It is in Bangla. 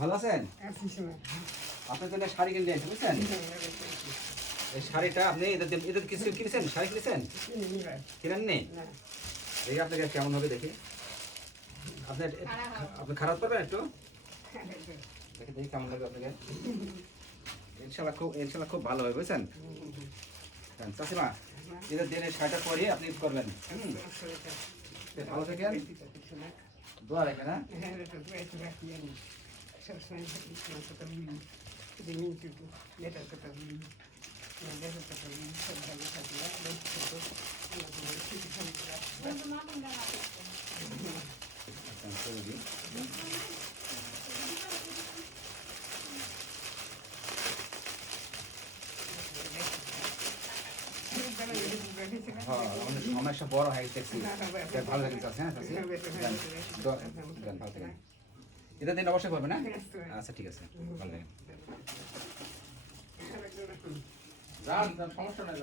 ভালো আছেন? আপনার জন্য শাড়ি কিনলে বুঝছেন? এই শাড়িটা আপনি এদের কিছু কিনেছেন? শাড়ি কিনেছেন? কিনেননি? এই আপনাকে কেমন হবে দেখি। আপনি খারাপ করবেন একটু দেখি দেখি কেমন লাগবে আপনাকে। ইনশাল্লাহ খুব ভালো হবে বুঝছেন? চাষিমা এদের দিনের শাড়িটা পরিয়ে আপনি করবেন। ভালো থাকেন, দোয়া রাখেন। সমস্যা বড় হয়ে গেছে, ভালো লাগছে। হ্যাঁ ভালো থাকেন, এটা দিন অবশ্যই করবে না? আচ্ছা ঠিক আছে, ভালো লাগেন, সমস্যা নাই।